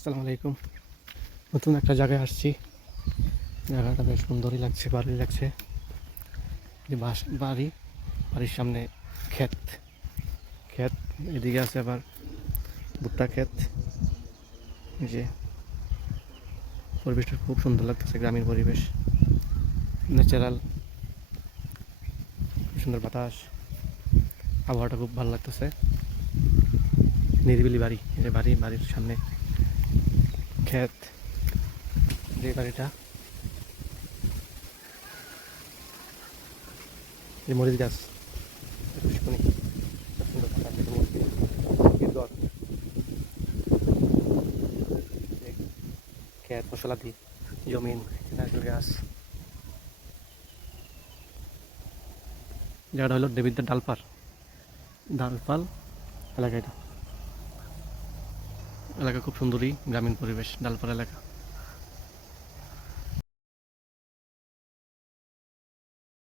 আসসালামু আলাইকুম। নতুন একটা জায়গায় আসছি। জায়গাটা বেশ সুন্দরই লাগছে, ভালোই লাগছে। যে বাড়ি, বাড়ির সামনে ক্ষেত। ক্ষেত এদিকে আছে আবার ভুট্টা ক্ষেত। এই যে পরিবেশটা খুব সুন্দর লাগতেছে, গ্রামীণ পরিবেশ, ন্যাচারাল, খুব সুন্দর বাতাস, আবহাওয়াটা খুব ভালো লাগতেছে। নিরিবিলি বাড়ি, এই যে বাড়ির সামনে ক্ষেত। যে বাড়িটা, এই মরিচ গাছ, পুষ্কনি, খুব সুন্দর বাতাস, এই যে মুরগির ঘর, এই ক্ষেত, মশলাদি জমিন, নারকেল গাছ। জায়গাটা হলো দেবিদ্যার ডালপাল এলাকা। এটা এলাকা খুব সুন্দরই, গ্রামীণ পরিবেশ, ডালপাল এলাকা।